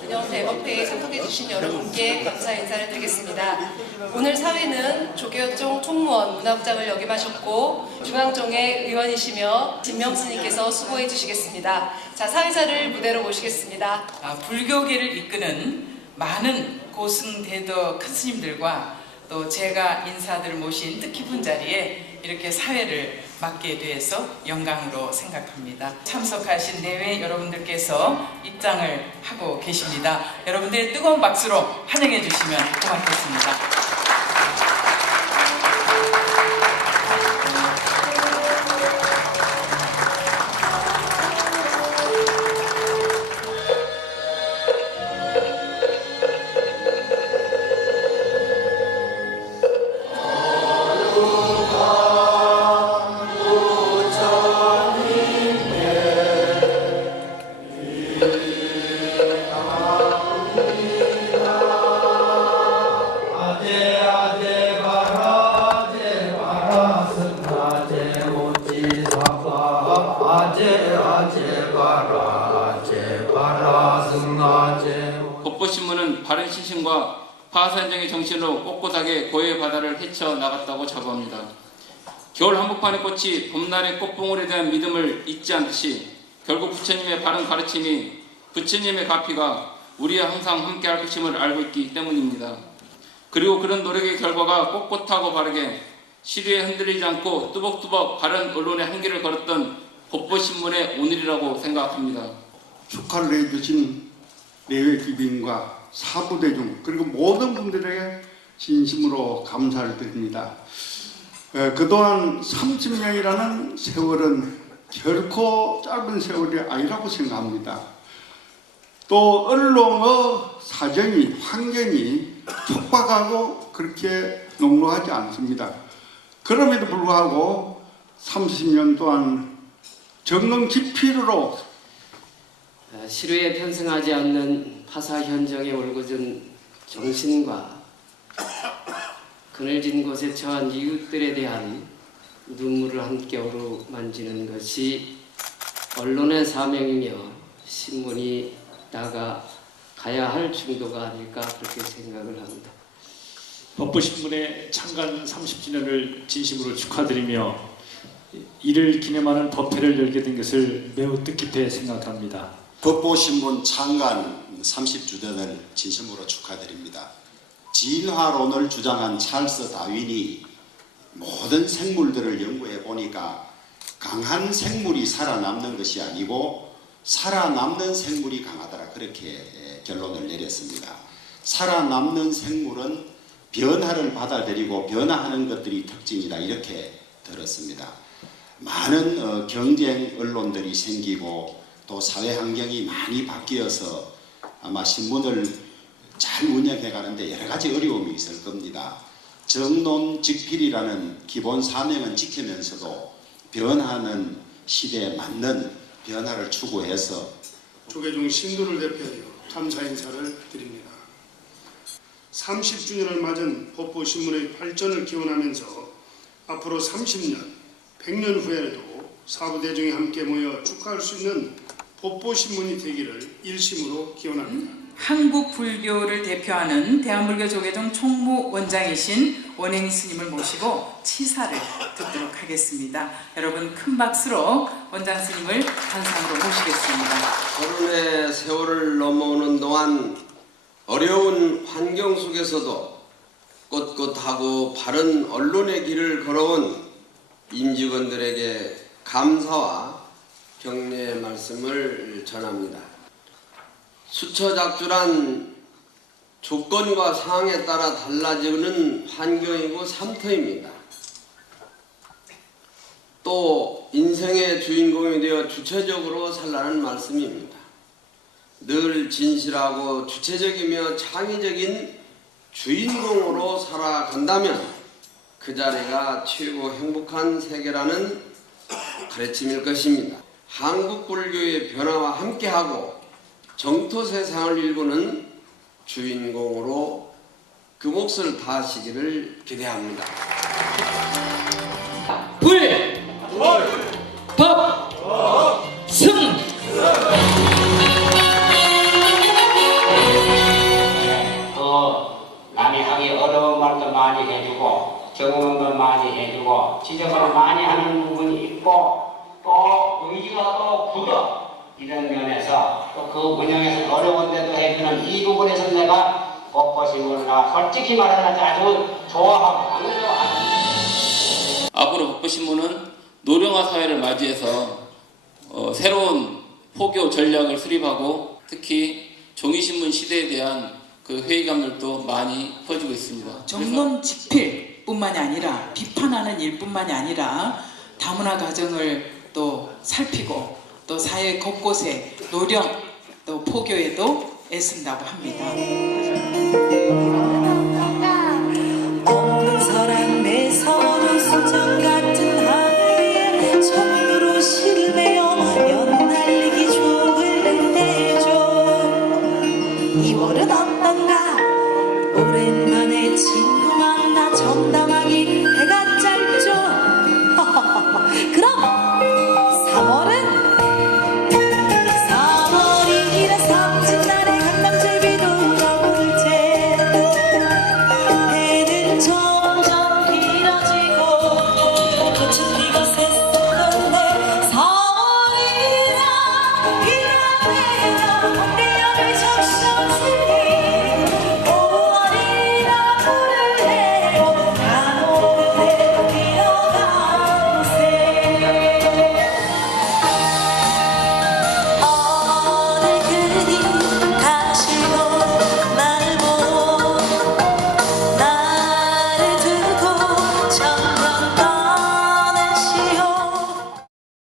기념 대법회에 참석해 주신 여러분께 감사 인사를 드리겠습니다. 오늘 사회는 조계종 총무원 문화국장을 역임하셨고 중앙정의 의원이시며 진명 스님께서 수고해 주시겠습니다. 자, 사회자를 무대로 모시겠습니다. 아, 불교계를 이끄는 많은 고승대덕 큰 스님들과 또 제가 인사들을 모신 뜻깊은 자리에 이렇게 사회를 맡게 돼서 영광으로 생각합니다. 참석하신 내외 여러분들께서 입장을 하고 계십니다. 여러분들의 뜨거운 박수로 환영해 주시면 고맙겠습니다. 법보신문은 바른 신심과 파산정의 정신으로 꼿꼿하게 고해의 바다를 헤쳐나갔다고 자부합니다. 겨울 한복판의 꽃이 봄날의 꽃봉오리에 대한 믿음을 잊지 않듯이 결국 부처님의 바른 가르침이 부처님의 가피가 우리와 항상 함께할 것임을 알고 있기 때문입니다. 그리고 그런 노력의 결과가 꼿꼿하고 바르게 시류에 흔들리지 않고 뚜벅뚜벅 바른 언론의 한길을 걸었던 법보신문의 오늘이라고 생각합니다. 축하를 해주신 내외 기빈과 사부대중 그리고 모든 분들에게 진심으로 감사를 드립니다. 에, 그동안 30년이라는 세월은 결코 짧은 세월이 아니라고 생각합니다. 또 언론의 사정이 환경이 촉박하고 그렇게 녹록하지 않습니다. 그럼에도 불구하고 30년 동안 정능 지필로 어, 시루에 편승하지 않는 파사 현정에 올고든 정신과 그늘진 곳에 처한 이웃들에 대한 눈물을 함께 어루만지는 것이 언론의 사명이며 신문이 나가 가야 할 중도가 아닐까 그렇게 생각을 합니다. 법보신문의 창간 30주년을 진심으로 축하드리며 이를 기념하는 법회를 열게 된 것을 매우 뜻깊게 생각합니다. 법보신문 창간 30주년을 진심으로 축하드립니다. 진화론을 주장한 찰스 다윈이 모든 생물들을 연구해 보니까 강한 생물이 살아남는 것이 아니고 살아남는 생물이 강하더라 그렇게 결론을 내렸습니다. 살아남는 생물은 변화를 받아들이고 변화하는 것들이 특징이다 이렇게 들었습니다. 많은 어, 경쟁 언론들이 생기고 또 사회 환경이 많이 바뀌어서 아마 신문을 잘 운영해 가는데 여러 가지 어려움이 있을 겁니다. 정론 직필이라는 기본 사명은 지키면서도 변하는 시대에 맞는 변화를 추구해서 조계종 신도를 대표하여 감사 인사를 드립니다. 30주년을 맞은 법보신문의 발전을 기원하면서 앞으로 30년, 100년 후에도 사부대중이 함께 모여 축하할 수 있는 법보신문이 되기를 일심으로 기원합니다. 한국 불교를 대표하는 대한불교 조계종 총무 원장이신 원행 스님을 모시고 치사를 듣도록 하겠습니다. 여러분 큰 박수로 원장 스님을 단상으로 모시겠습니다. 코로나의 세월을 넘어오는 동안 어려운 환경 속에서도 꼿꼿하고 바른 언론의 길을 걸어온 임직원들에게 감사와 격려의 말씀을 전합니다. 수처작주란 조건과 상황에 따라 달라지는 환경이고 삼터입니다. 또 인생의 주인공이 되어 주체적으로 살라는 말씀입니다. 늘 진실하고 주체적이며 창의적인 주인공으로 살아간다면 그 자리가 최고 행복한 세계라는 가르침일 것입니다. 한국 불교의 변화와 함께하고 정토 세상을 일구는 주인공으로 그 몫을 다하시기를 기대합니다. 불! 불! 법! 법! 승! 또 많이 해주고 경험도 많이 해주고 지적을 많이 하는 부분이 있고 런 면에서 또 그 운영에서 어려운데도 해주는 이 부분에서 내가 벚꽃이문을 나 솔직히 말하면 아주 좋아하고 앞으로 법부신문은 노령화 사회를 맞이해서 어, 새로운 포교 전략을 수립하고 특히 종이신문 시대에 대한 그 회의감들도 많이 퍼지고 있습니다. 정론 집필뿐만이 아니라 비판하는 일뿐만이 아니라 다문화 가정을 또 살피고 또 사회 곳곳에 노령 또 포교에도 애쓴다고 합니다. 없는 사랑 내 서로 수정 같은 하늘에 손으로 실내어 연날리기 좋을 때죠 2월은 어떤가 오랜만에 친구 만나 정담하기 해가